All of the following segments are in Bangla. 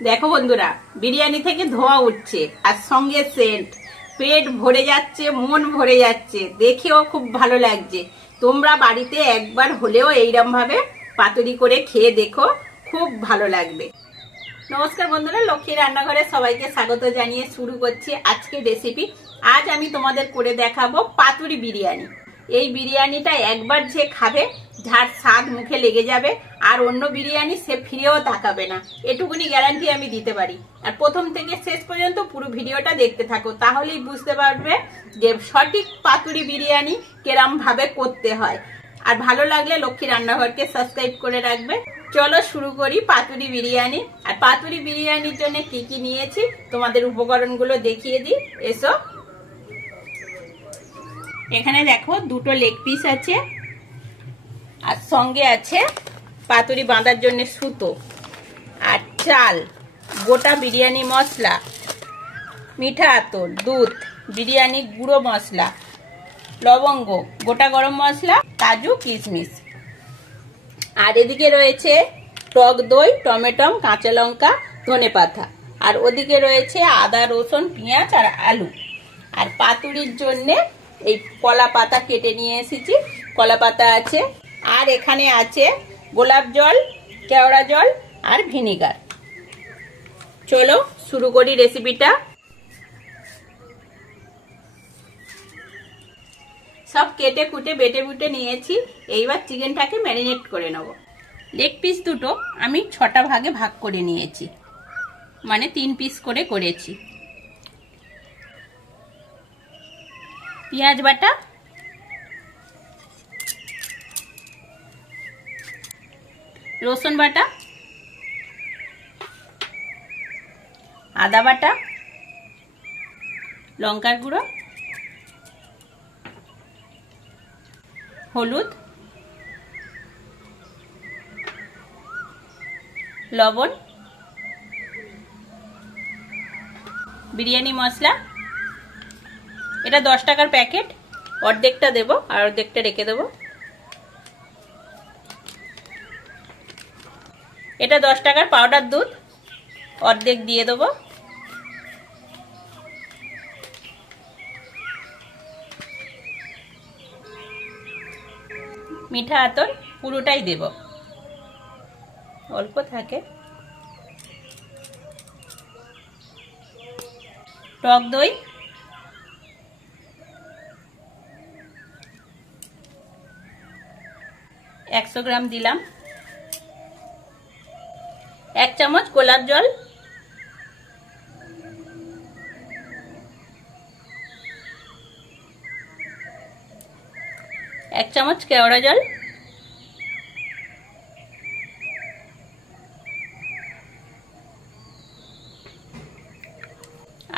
দেখো বন্ধুরা, বিরিয়ানি থেকে ধোঁয়া উঠছে আর সঙ্গে সেন্ট। পেট ভরে যাচ্ছে, মন ভরে যাচ্ছে, দেখেও খুব ভালো লাগছে। তোমরা বাড়িতে একবার হলেও এইরকম ভাবে পাতুরি করে খেয়ে দেখো, খুব ভালো লাগবে। নমস্কার বন্ধুরা, লক্ষ্মী রান্নাঘরে সবাইকে স্বাগত জানিয়ে শুরু করছি আজকের রেসিপি। আজ আমি তোমাদের করে দেখাবো পাতুরি বিরিয়ানি। এই বিরিয়ানিটা একবার যে খাবে যার স্বাদ মুখে লেগে যাবে, আর অন্য বিরিয়ানি সে ফিরেও তাকাবে না, এটুকুনি গ্যারান্টি আমি দিতে পারি। আর প্রথম থেকে শেষ পর্যন্ত পুরো ভিডিওটা দেখতে থাকো, তাহলেই বুঝতে পারবে যে সঠিক পাতুরি বিরিয়ানি কেরম ভাবে করতে হয়। আর ভালো লাগলে লক্ষ্মী রান্নাঘরকে সাবস্ক্রাইব করে রাখবে। চলো শুরু করি পাতুরি বিরিয়ানি। আর পাতুরি বিরিয়ানির জন্য কি কি নিয়েছি তোমাদের উপকরণগুলো দেখিয়ে দিই, এসো। এখানে দেখো দুটো লেগ পিস আছে, আর সঙ্গে আছে পাতুরি বাঁধার জন্য সুতো, আর চাল, গোটা বিরিয়ানি মশলা, মিঠা আতর, দুধ, বিরিয়ানি গুঁড়ো মশলা, লবঙ্গ, গোটা গরম মশলা, কাজু, কিশমিশ। আর এদিকে রয়েছে টক দই, টমেটো, কাঁচা লঙ্কা, ধনেপাতা। আর ওদিকে রয়েছে আদা, রসুন, পেঁয়াজ আর আলু। আর পাতুরির জন্যে এই কলা পাতা কেটে নিয়ে এসেছি, কলা পাতা আছে। আর এখানে আছে গোলাপ জল, কেওড়া জল আর ভিনিগার। চলো শুরু করি রেসিপিটা। সব কেটে কুটে বেটে বুটে নিয়েছি। এইবার চিকেনটাকে ম্যারিনেট করে নেব। লেগ পিস দুটো আমি 6টা ভাগে ভাগ করে নিয়েছি, মানে 3 পিস করে করেছি। পেঁয়াজ বাটা, রসুন বাটা, আদা বাটা, লঙ্কার গুঁড়ো, হলুদ, লবণ, বিরিয়ানি মশলা। এটা 10 টাকার প্যাকেট, অর্ধেকটা দেব আর অর্ধেকটা রেখে দেব। এটা 10 টাকার পাউডার দুধ, অর্ধেক দিয়ে দেব। মিঠা আতর পুরোটাই দেব, অল্প থাকে। টক দই, একশো গ্রাম দিলাম। 1 চামচ গোলাপ জল, 1 চামচ কেওড়া জল,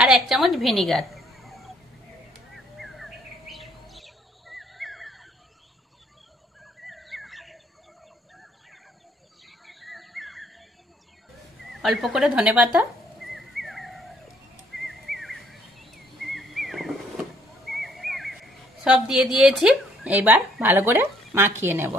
আর 1 চামচ ভিনিগার। অল্প করে ধনেপাতা। সব দিয়ে দিয়েছি, এইবার ভালো করে মাখিয়ে নেব।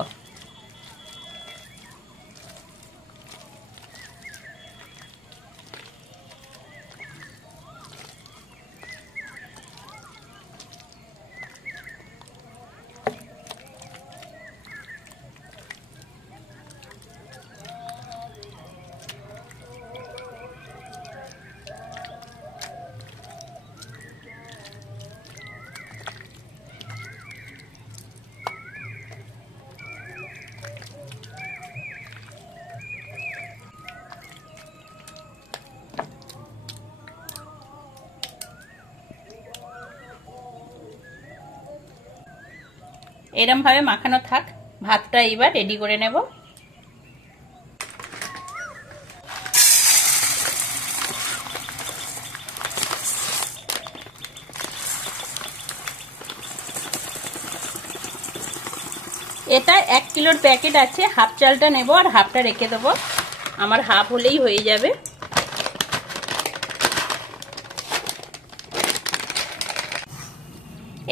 এরম ভাবে মাখানো থাক, ভাতটা এবার রেডি করে নেব। এটা 1 কিলোর প্যাকেট আছে, হাফ চালটা নেব আর হাফটা রেখে দেবো। আমার হাফ হলেই হয়ে যাবে।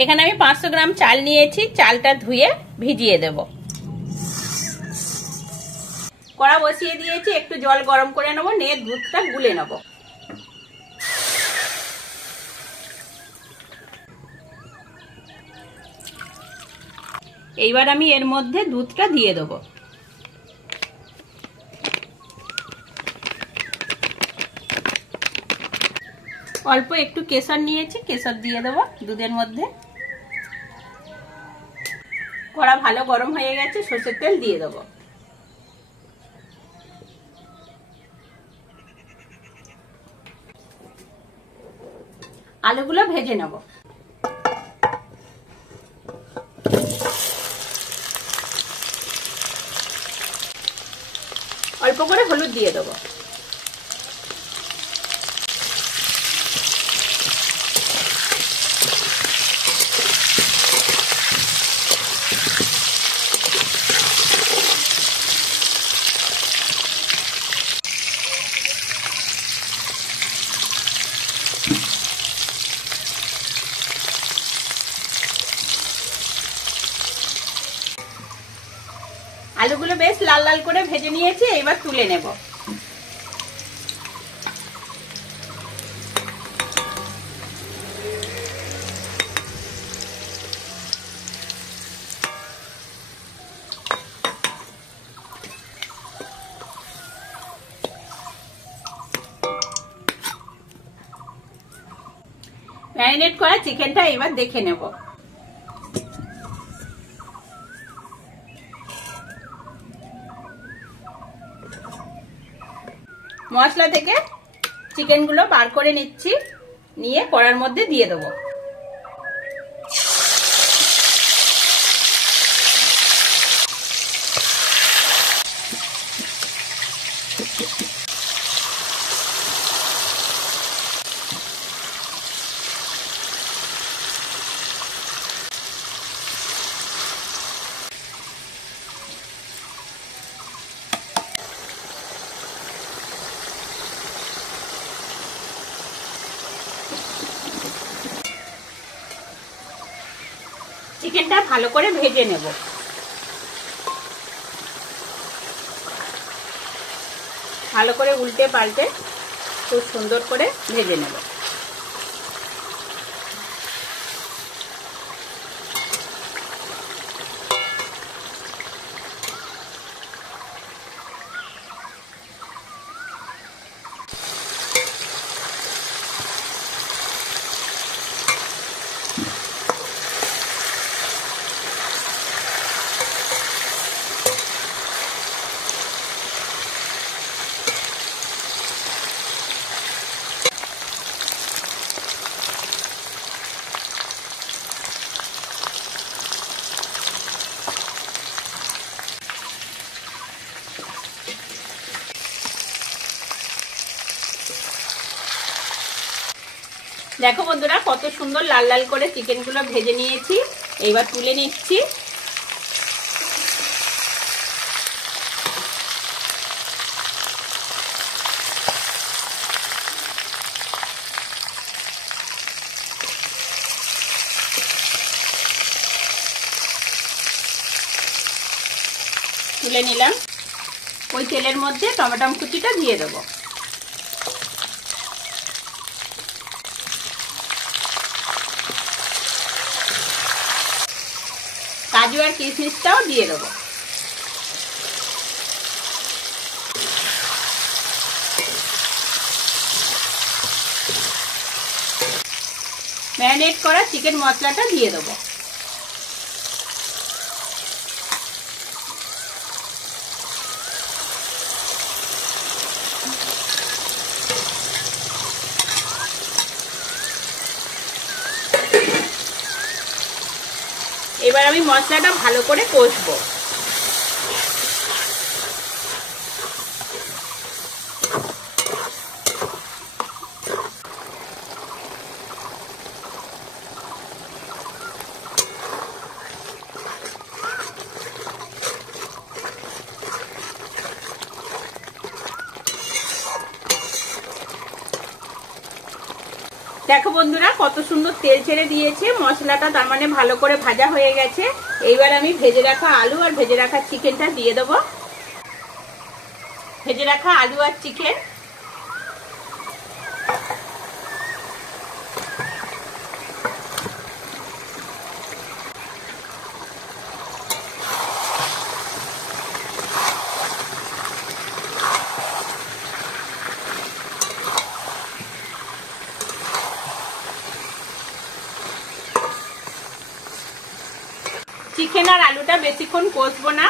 এখানে আমি 500 গ্রাম চাল নিয়েছি, চালটা ধুয়ে ভিজিয়ে দেব। কড়া বসিয়ে দিয়েছি, একটু জল গরম করে নেবো, নিয়ে দুধটা গুলে নেবো। এইবার আমি এর মধ্যে দুধটা দিয়ে দেবো। অল্প একটু কেশর নিয়েছি, কেশর দিয়ে দেবো দুধের মধ্যে। কড়া ভালো গরম হয়ে গেছে, সরষের তেল দিয়ে দেবো। আলুগুলো ভেজে নেব। অল্প করে হলুদ দিয়ে দেবো। আলুগুলো বেশ লাল লাল করে ভেজে নিয়েছি, এবার তুলে নেব। ম্যারিনেট করা চিকেনটা এবার দেখে নেব। মশলা থেকে চিকেনগুলো বার করে নিচ্ছি, নিয়ে কড়ার মধ্যে দিয়ে দেবো। চিকেনটা ভালো করে ভেজে নেব। ভালো করে উল্টে পাল্টে খুব সুন্দর করে ভেজে নেব। দেখো বন্ধুরা, কত সুন্দর লাল লাল করে চিকেনগুলো ভেজে নিয়েছি, এইবার তুলে নিচ্ছি। তুলে নিলাম। ওই তেলের মধ্যে টমেটো কুচিটা দিয়ে দেবো। কাজু আর কিশমিশটাও দিয়ে দেবো। ম্যারিনেট করা চিকেন মশলাটা দিয়ে দেবো। এবার আমি মশলাটা ভালো করে কষবো। দেখো বন্ধুরা, কত সুন্দর তেল ছেড়ে দিয়েছে, মশলাটা তার মানে ভালো করে ভাজা হয়ে গেছে। এইবার আমি ভেজে রাখা আলু আর ভেজে রাখা চিকেনটা দিয়ে দেবো। ভেজে রাখা আলু আর চিকেন। চিকেন আর আলুটা বেশিক্ষণ কষবো না,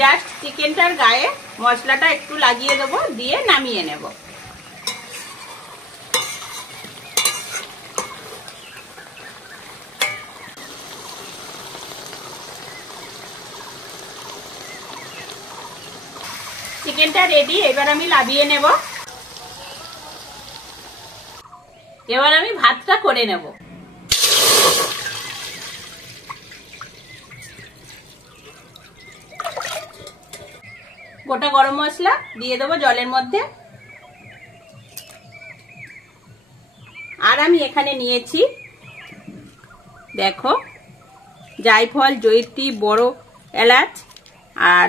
জাস্ট চিকেনটার গায়ে মশলাটা একটু লাগিয়ে দেবো, দিয়ে নামিয়ে নেব। চিকেনটা রেডি, এবার আমি নামিয়ে নেব। এবার আমি ভাতটা করে নেব। গোটা গরম মশলা দিয়ে দেবো জলের মধ্যে। আর আমি এখানে নিয়েছি দেখো জায়ফল, জয়িত্রী, বড় এলাচ আর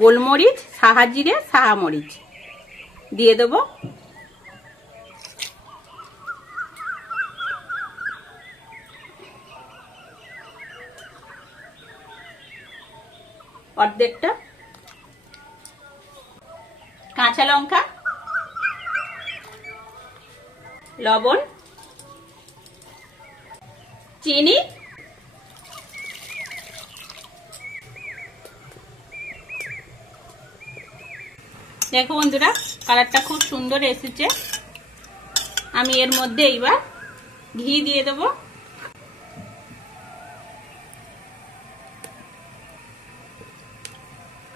গোলমরিচ, সাহা জিরে, সাহা মরিচ দিয়ে দেবো। অর্ধেকটা কাঁচা লঙ্কা, লবণ, চিনি, দেখো বন্ধুরা কালারটা খুব সুন্দর এসেছে। আমি এর মধ্যে এইবার ঘি দিয়ে দেবো।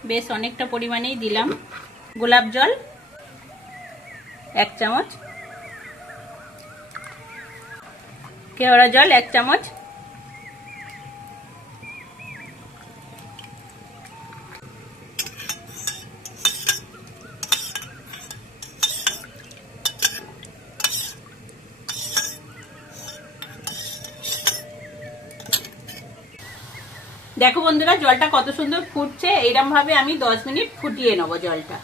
বেশ অনেকটা পরিমাণেই দিলাম। গোলাপ জল 1 চামচ, কেওড়া জল 1 চামচ, দেখো বন্ধুরা জলটা কত সুন্দর ফুটছে। এইরকম ভাবে আমি 10 মিনিট ফুটিয়ে নেব জলটা।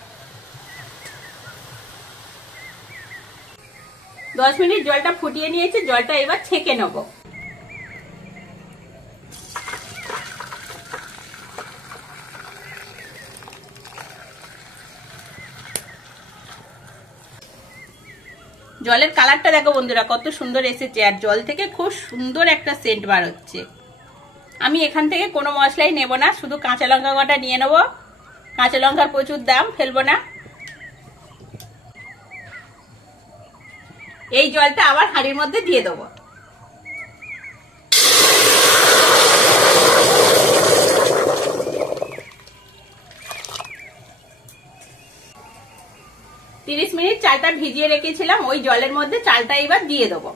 10 মিনিট জলটা ফুটিয়ে নিয়েছি, জলটা এবার ছেঁকে নেব। জলের কালারটা দেখো বন্ধুরা কত সুন্দর এসেছে, আর জল থেকে খুব সুন্দর একটা সেন্ট বার হচ্ছে। আমি এখান থেকে কোনো মশলাই নেব না, শুধু কাঁচা লঙ্কা কটা নিয়ে নেব। কাঁচা লঙ্কার প্রচুর দাম, ফেলবো না। এই জলটা আবার হাঁড়ির মধ্যে দিয়ে দেবো। তিরিশ মিনিট চালটা ভিজিয়ে রেখেছিলাম, ওই জলের মধ্যে চালটা এবার দিয়ে দেবো।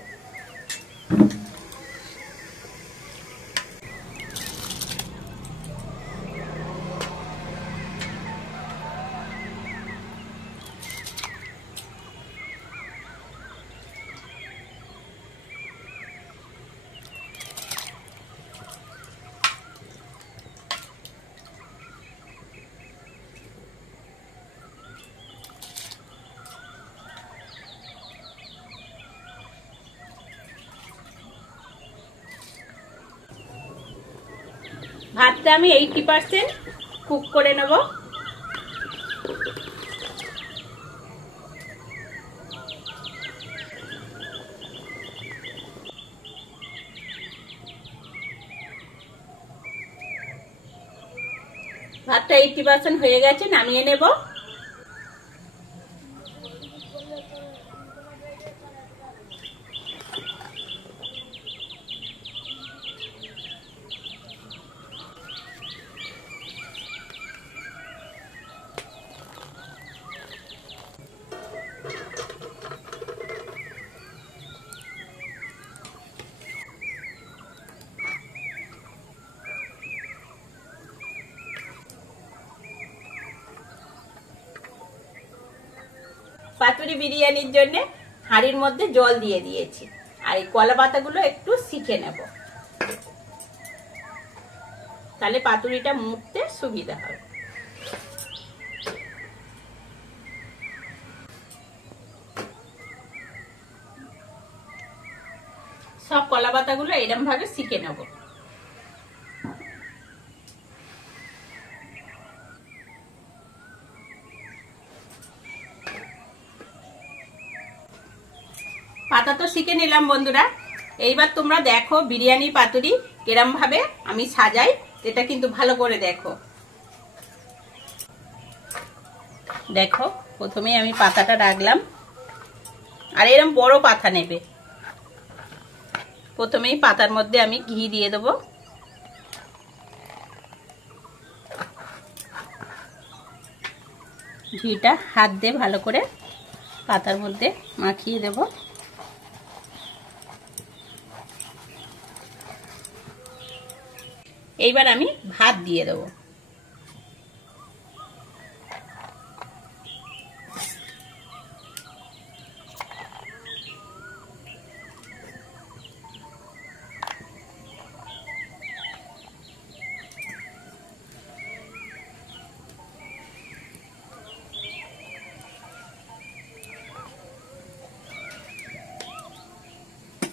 ভাতটা আমি 80% কুক করে নেব। ভাতটা 80% হয়ে গেছে, নামিয়ে নেব। পাতুরি বিরিয়ানির জন্য হাঁড়ির মধ্যে জল দিয়ে দিয়েছি, আর এই কলা পাতাগুলো একটু শিখে নেব, তাহলে পাতুরিটা মুড়তে সুবিধা হবে। সব কলা পাতাগুলো এরকম ভাবে সেঁকে নেব। পাতা তো সেঁকে নিলাম বন্ধুরা। এইবার তোমরা দেখো বিরিয়ানি পাতুরি কিরম ভাবে আমি সাজাই, এটা কিন্তু ভালো করে দেখো। দেখো প্রথমে আমি পাতাটা রাখলাম, আর এরকম বড় পাতা নেবে। প্রথমেই পাতার মধ্যে আমি ঘি দিয়ে দেবো। ঘিটা হাত দিয়ে ভালো করে পাতার মধ্যে মাখিয়ে দেব। এইবার আমি ভাত দিয়ে দেব।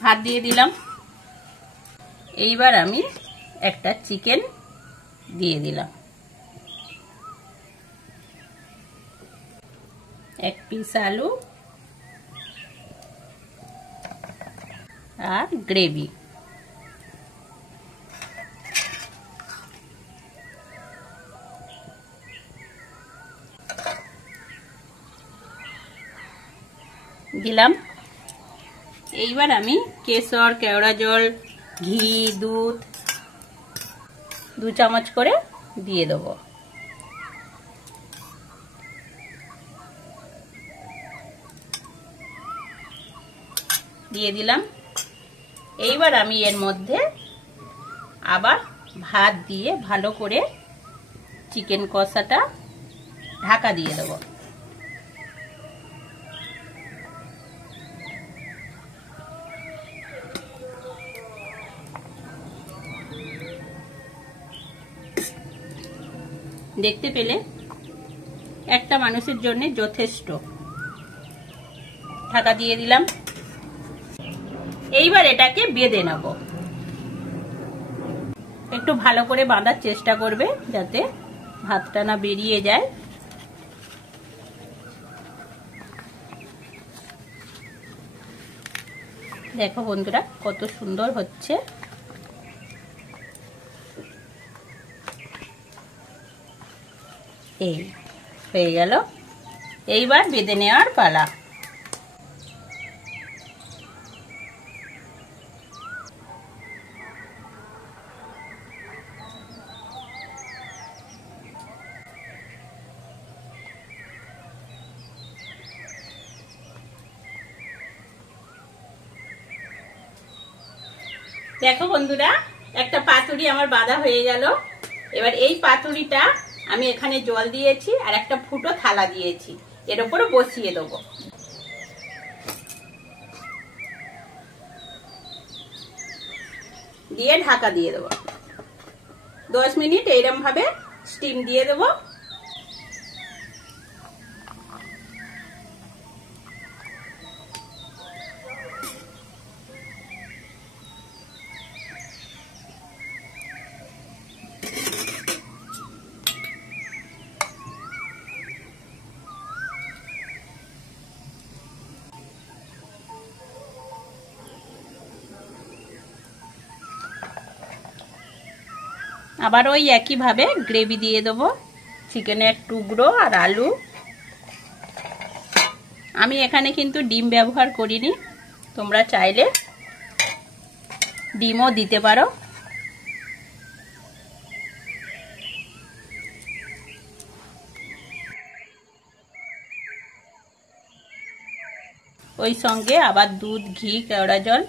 ভাত দিয়ে দিলাম। এইবার আমি একটা চিকেন দিয়ে দিলাম, এক পিস আলু আর গ্রেভি। দিলাম। এইবার আমি কেশর, কেওড়া জল, ঘি, দুধ 2 চামচ করে দিয়ে দেবো। দিয়ে দিলাম। এইবার আমি এর মধ্যে আবার ভাত দিয়ে ভালো করে চিকেন কষাটা ঢাকা দিয়ে দেবো। দেখতে পেলে একটা মানুষের জন্য যথেষ্ট। ঢাকা দিয়ে দিলাম। এইবার এটাকে বেঁধে নেব। একটু ভালো করে বাঁধার চেষ্টা করবে যাতে ভাতটা না বেরিয়ে যায়। দেখো বন্ধুরা কত সুন্দর হচ্ছে। এই হয়ে গেল। এইবার বেঁধে নেওয়ার পালা। দেখো বন্ধুরা একটা পাতুরি আমার বাঁধা হয়ে গেল। এবার এই পাতুরিটা আমি এখানে জল দিয়েছি আর একটা ফুটো থালা দিয়েছি, এর উপরে বসিয়ে দেবো। দিয়ে ঢাকা দিয়ে দেবো। 10 মিনিট এইরকম ভাবে স্টিম দিয়ে দেবো। আবার ওই একই ভাবে গ্রেভি দিয়ে দেবো, চিকেনের টুকরো আর আলু। আমি এখানে কিন্তু ডিম ব্যবহার করিনি, তোমরা চাইলে ডিমও দিতে পারো। ওই সঙ্গে আবার দুধ, ঘি, কেওড়া জল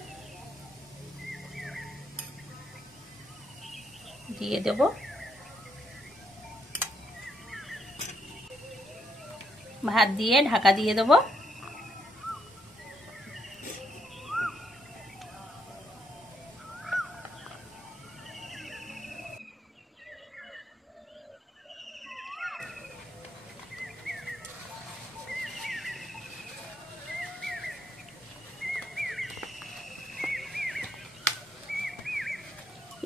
দিয়ে দেব। ভাত দিয়ে ঢাকা দিয়ে দেব।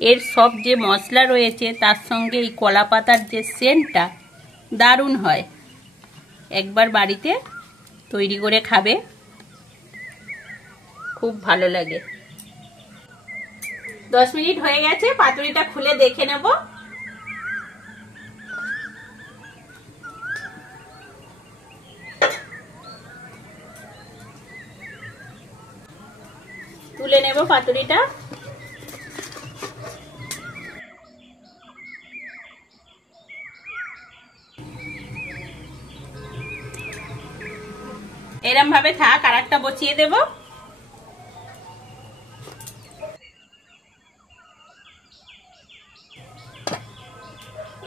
এর সব যে মশলা রয়েছে তার সঙ্গে এই কলা পাতার যে সেন্টটা দারুণ হয়। একবার বাড়িতে তৈরি করে খাবে, খুব ভালো লাগে। 10 মিনিট হয়ে গেছে, পাতুরিটা খুলে দেখে নেব। তুলে নেব পাতুরিটা। এরম ভাবে থাক, আর একটা বসিয়ে দেব।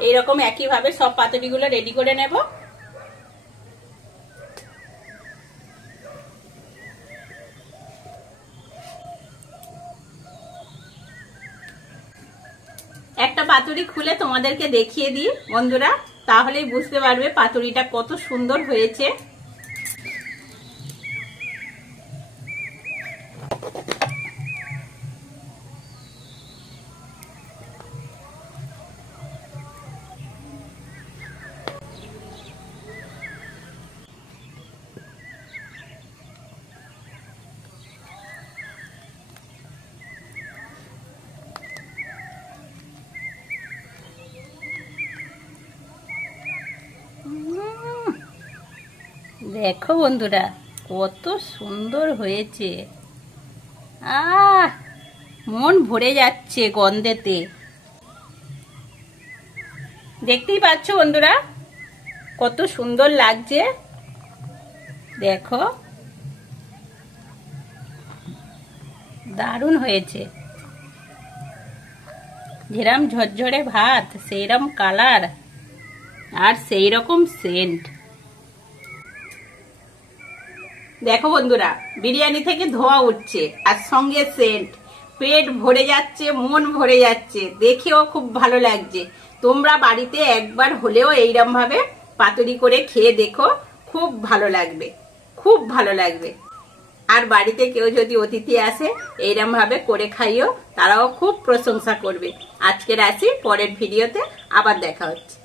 এইরকম একইভাবে সব পাতুরিগুলো রেডি করে নেব। একটা পাতুরি খুলে তোমাদেরকে দেখিয়ে দিই বন্ধুরা, তাহলেই বুঝতে পারবে পাতুরিটা কত সুন্দর হয়েছে। দেখো বন্ধুরা কত সুন্দর হয়েছে, মন ভরে যাচ্ছে গন্ধেতে। দেখতেই পাচ্ছ বন্ধুরা কত সুন্দর লাগছে, দেখো দারুণ হয়েছে। যেরম ঝরঝরে ভাত সেইরকম কালার আর সেই রকম সেন্ট। দেখো বন্ধুরা বিরিয়ানি থেকে ধোঁয়া উঠছে আর সঙ্গে সেন্ট, পেট ভরে যাচ্ছে, মন ভরে যাচ্ছে, দেখেও খুব ভালো লাগছে। তোমরা বাড়িতে একবার হলেও এইরকম ভাবে পাতুরি করে খেয়ে দেখো, খুব ভালো লাগবে, খুব ভালো লাগবে। আর বাড়িতে কেউ যদি অতিথি আসে এইরকম ভাবে করে খাইও, তারাও খুব প্রশংসা করবে। আজকের আসি, পরের ভিডিওতে আবার দেখা হচ্ছে।